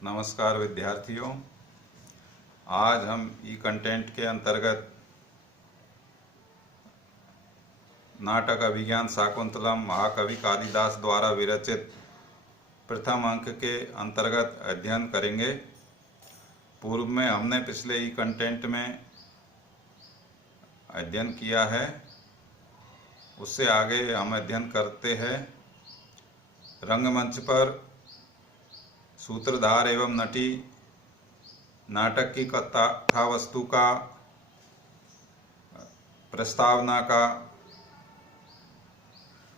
नमस्कार विद्यार्थियों। आज हम ई कंटेंट के अंतर्गत नाटक अभिज्ञान शाकुंतलम महाकवि कालिदास द्वारा विरचित प्रथम अंक के अंतर्गत अध्ययन करेंगे। पूर्व में हमने पिछले ई कंटेंट में अध्ययन किया है, उससे आगे हम अध्ययन करते हैं। रंगमंच पर सूत्रधार एवं नटी नाटक की कथा वस्तु का प्रस्तावना का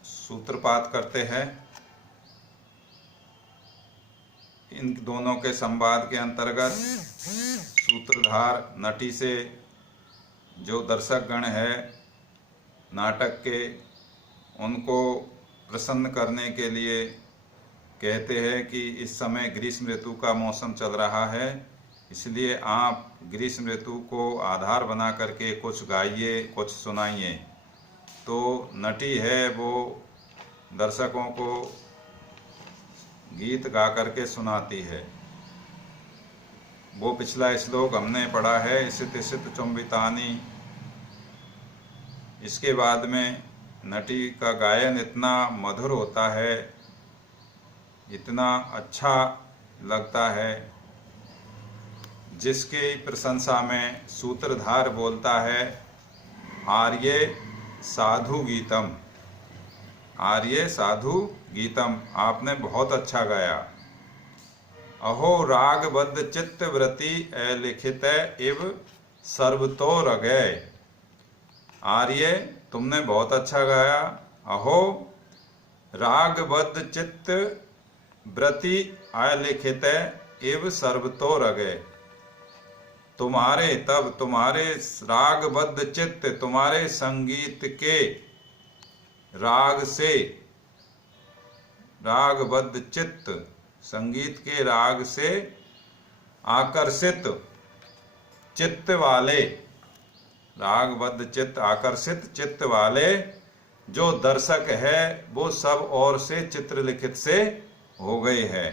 सूत्रपात करते हैं। इन दोनों के संवाद के अंतर्गत सूत्रधार नटी से जो दर्शक गण है नाटक के, उनको प्रसन्न करने के लिए कहते हैं कि इस समय ग्रीष्म ऋतु का मौसम चल रहा है, इसलिए आप ग्रीष्म ऋतु को आधार बना करके कुछ गाइए, कुछ सुनाइए। तो नटी है वो दर्शकों को गीत गा करके सुनाती है। वो पिछला श्लोक हमने पढ़ा है, इसित इसित चुंबितानि। इसके बाद में नटी का गायन इतना मधुर होता है, इतना अच्छा लगता है, जिसकी प्रशंसा में सूत्रधार बोलता है, आर्ये साधु गीतम, आर्ये साधु गीतम, आपने बहुत अच्छा गाया। अहो रागबद्ध चित्त व्रति अलिखित इव सर्वतो रगय। आर्ये तुमने बहुत अच्छा गाया। अहो रागबद्ध चित्त व्रति अलिखित इव सर्वतो रगे। तुम्हारे तब तुम्हारे रागबद्ध चित्त, तुम्हारे संगीत के राग से, रागबद्ध चित्त संगीत के राग से आकर्षित चित्त वाले, रागबद्ध चित्त आकर्षित चित्त वाले जो दर्शक है वो सब ओर से चित्रलिखित से हो गए है।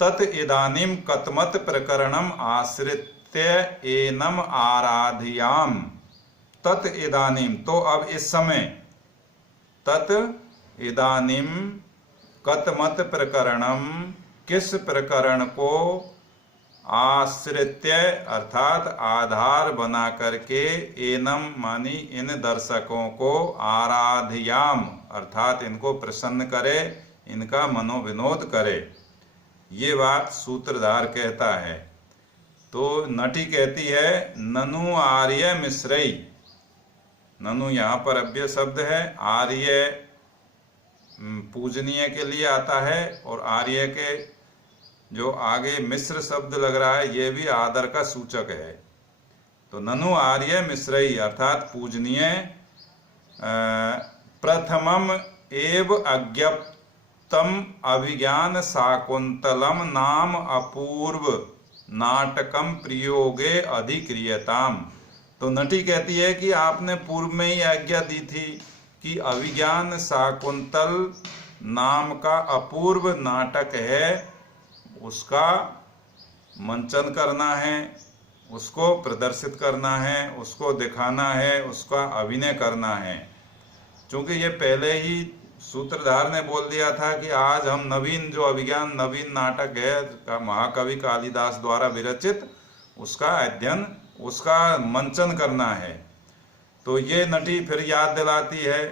तत् इदानीम कतमत प्रकरणम आश्रित्य एनम आराध्याम। तत् इदानीम तो अब इस समय, तत् इदानीम कतमत प्रकरणम किस प्रकरण को, आश्रित्य अर्थात आधार बना करके, एनम मानी इन दर्शकों को, आराध्याम अर्थात इनको प्रसन्न करे, इनका मनोविनोद करे। ये बात सूत्रधार कहता है। तो नटी कहती है, ननु आर्य मिश्रई। ननु यहाँ पर अव्यय शब्द है, आर्य पूजनीय के लिए आता है, और आर्य के जो आगे मिश्र शब्द लग रहा है ये भी आदर का सूचक है। तो ननु आर्य मिश्रई अर्थात पूजनीय, प्रथमम एव अज्ञप्तम अभिज्ञान शाकुंतलम नाम अपूर्व नाटकम प्रयोगे अधिक्रियताम। तो नटी कहती है कि आपने पूर्व में ही आज्ञा दी थी कि अभिज्ञान शाकुंतल नाम का अपूर्व नाटक है, उसका मंचन करना है, उसको प्रदर्शित करना है, उसको दिखाना है, उसका अभिनय करना है। क्योंकि ये पहले ही सूत्रधार ने बोल दिया था कि आज हम नवीन जो अभिज्ञान नवीन नाटक है महाकवि कालिदास द्वारा विरचित, उसका अध्ययन, उसका मंचन करना है। तो ये नटी फिर याद दिलाती है।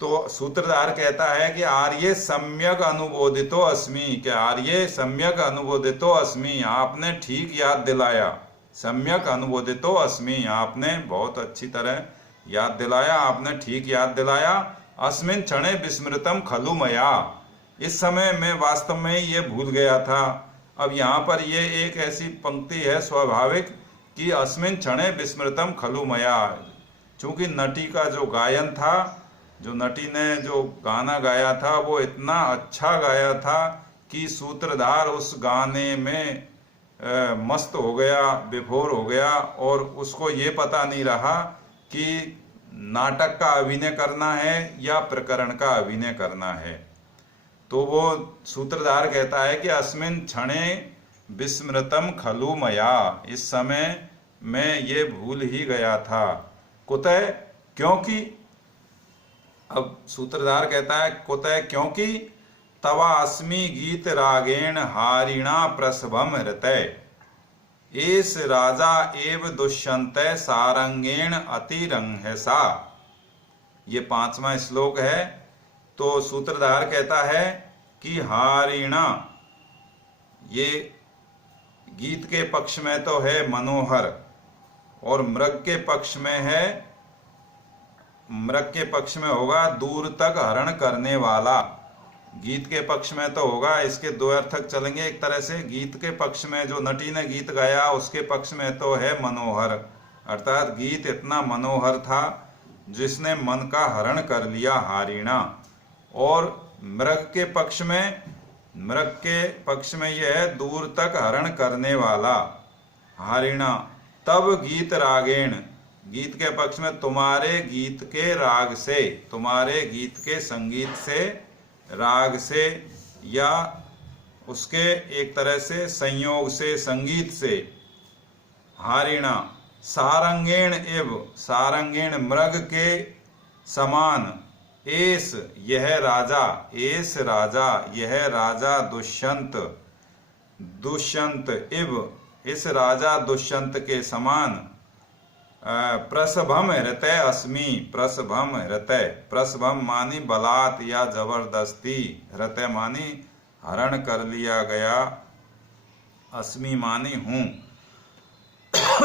तो सूत्रधार कहता है कि आर्ये सम्यक अनुबोधितो अस्मि, कि आर्ये सम्यक अनुबोधितो अस्मि, आपने ठीक याद दिलाया। सम्यक अनुबोधितो अस्मि, आपने बहुत अच्छी तरह याद दिलाया, आपने ठीक याद दिलाया। अस्मिन क्षणे विस्मृतम खलु मया, इस समय मैं वास्तव में ये भूल गया था। अब यहाँ पर ये एक ऐसी पंक्ति है स्वाभाविक कि अस्मिन क्षणे विस्मृतम खलु मया, चूंकि नटी का जो गायन था, जो नटी ने जो गाना गाया था वो इतना अच्छा गाया था कि सूत्रधार उस गाने में मस्त हो गया, विभोर हो गया, और उसको ये पता नहीं रहा कि नाटक का अभिनय करना है या प्रकरण का अभिनय करना है। तो वो सूत्रधार कहता है कि अस्मिन क्षणे विस्मृतम खलु मया, इस समय मैं ये भूल ही गया था। कुतः, क्योंकि, अब सूत्रधार कहता है कुतः क्योंकि तवा अस्मि गीत रागेण हारिणा प्रसभम हृतय एस राजा एव दुष्यंत सारंगेण अतिरंहसा। ये 5वां श्लोक है। तो सूत्रधार कहता है कि हारिणा, ये गीत के पक्ष में तो है मनोहर, और मृग के पक्ष में है, मृग के पक्ष में होगा दूर तक हरण करने वाला। गीत के पक्ष में तो होगा, इसके दो अर्थक चलेंगे। एक तरह से गीत के पक्ष में जो नटी ने गीत गाया उसके पक्ष में तो है मनोहर, अर्थात गीत इतना मनोहर था जिसने मन का हरण कर लिया, हारिणा। और मृग के पक्ष में, मृग के पक्ष में यह है दूर तक हरण करने वाला, हारिणा। तब गीत रागेण, गीत के पक्ष में तुम्हारे गीत के राग से, तुम्हारे गीत के संगीत से, राग से, या उसके एक तरह से संयोग से, संगीत से, हारिणा। सारंगेण एव, सारंगेण मृग के समान, एस यह राजा, एस राजा यह राजा दुष्यंत, दुष्यंत इव इस राजा दुष्यंत के समान, प्रसभम हृतय अस्मि, प्रसभम हृतय, प्रसभम मानी बलात् या जबरदस्ती, हृतय मानी हरण कर लिया गया, अस्मि मानी हूं।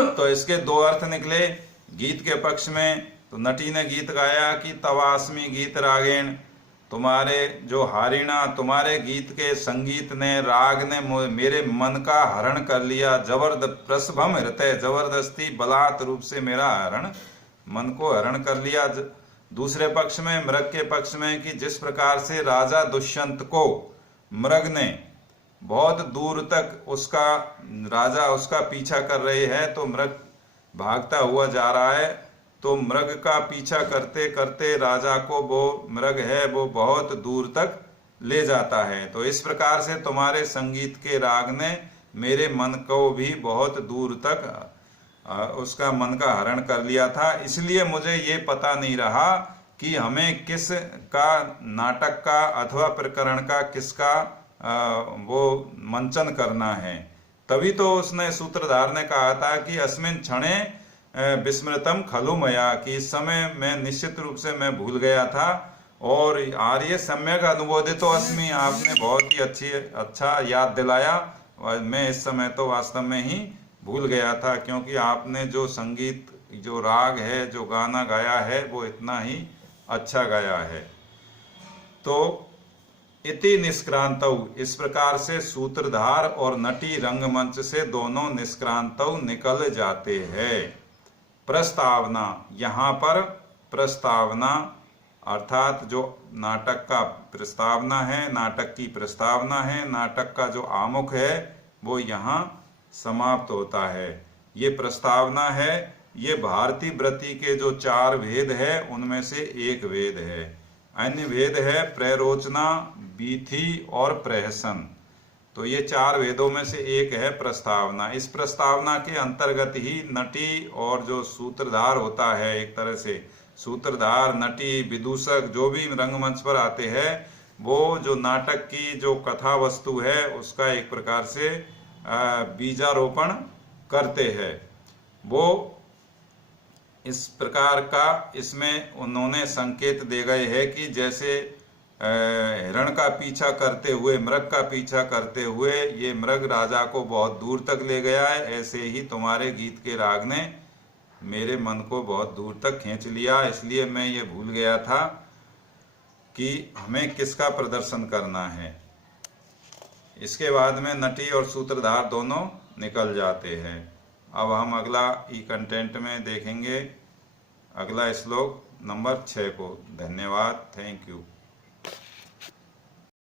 तो इसके दो अर्थ निकले। गीत के पक्ष में तो नटी ने गीत गाया कि तवास्मि गीत रागेण, तुम्हारे जो हारिणा, तुम्हारे गीत के संगीत ने, राग ने मेरे मन का हरण कर लिया, प्रसभम हृतय, जबरदस्ती बलात् रूप से मेरा हरण, मन को हरण कर लिया। दूसरे पक्ष में, मृग के पक्ष में, कि जिस प्रकार से राजा दुष्यंत को मृग ने बहुत दूर तक, उसका राजा उसका पीछा कर रहे हैं, तो मृग भागता हुआ जा रहा है, तो मृग का पीछा करते करते राजा को, वो मृग है वो बहुत दूर तक ले जाता है। तो इस प्रकार से तुम्हारे संगीत के राग ने मेरे मन को भी बहुत दूर तक उसका मन का हरण कर लिया था। इसलिए मुझे ये पता नहीं रहा कि हमें किस का, नाटक का अथवा प्रकरण का, किसका वो मंचन करना है। तभी तो उसने, सूत्रधार ने कहा था कि अस्मिन क्षणे विस्मृतम खलु मया, कि इस समय मैं निश्चित रूप से मैं भूल गया था। और आर्य सम्यक अनुबोधितो अस्मि, आपने बहुत ही अच्छा याद दिलाया। मैं इस समय तो वास्तव में ही भूल गया था, क्योंकि आपने जो संगीत, जो राग है, जो गाना गाया है, वो इतना ही अच्छा गाया है। तो इति निष्क्रांतौ, इस प्रकार से सूत्रधार और नटी रंगमंच से दोनों निष्क्रांतौ निकल जाते हैं। प्रस्तावना, यहाँ पर प्रस्तावना अर्थात जो नाटक का प्रस्तावना है, नाटक की प्रस्तावना है, नाटक का जो आमुख है, वो यहाँ समाप्त होता है। ये प्रस्तावना है। ये भारतीय वृत्ति के जो 4 भेद है उनमें से एक भेद है। अन्य भेद है प्ररोचना, बीथी और प्रहसन। तो ये 4 भेदों में से एक है प्रस्तावना। इस प्रस्तावना के अंतर्गत ही नटी और जो सूत्रधार होता है, एक तरह से सूत्रधार, नटी, विदूषक जो भी रंगमंच पर आते हैं, वो जो नाटक की जो कथा वस्तु है उसका एक प्रकार से बीजारोपण करते हैं। वो इस प्रकार का इसमें उन्होंने संकेत दे गए हैं कि जैसे हिरण का पीछा करते हुए, मृग का पीछा करते हुए ये मृग राजा को बहुत दूर तक ले गया है, ऐसे ही तुम्हारे गीत के राग ने मेरे मन को बहुत दूर तक खींच लिया। इसलिए मैं ये भूल गया था कि हमें किसका प्रदर्शन करना है। इसके बाद में नटी और सूत्रधार दोनों निकल जाते हैं। अब हम अगला ई कंटेंट में देखेंगे अगला श्लोक नंबर 6 को। धन्यवाद, थैंक यू।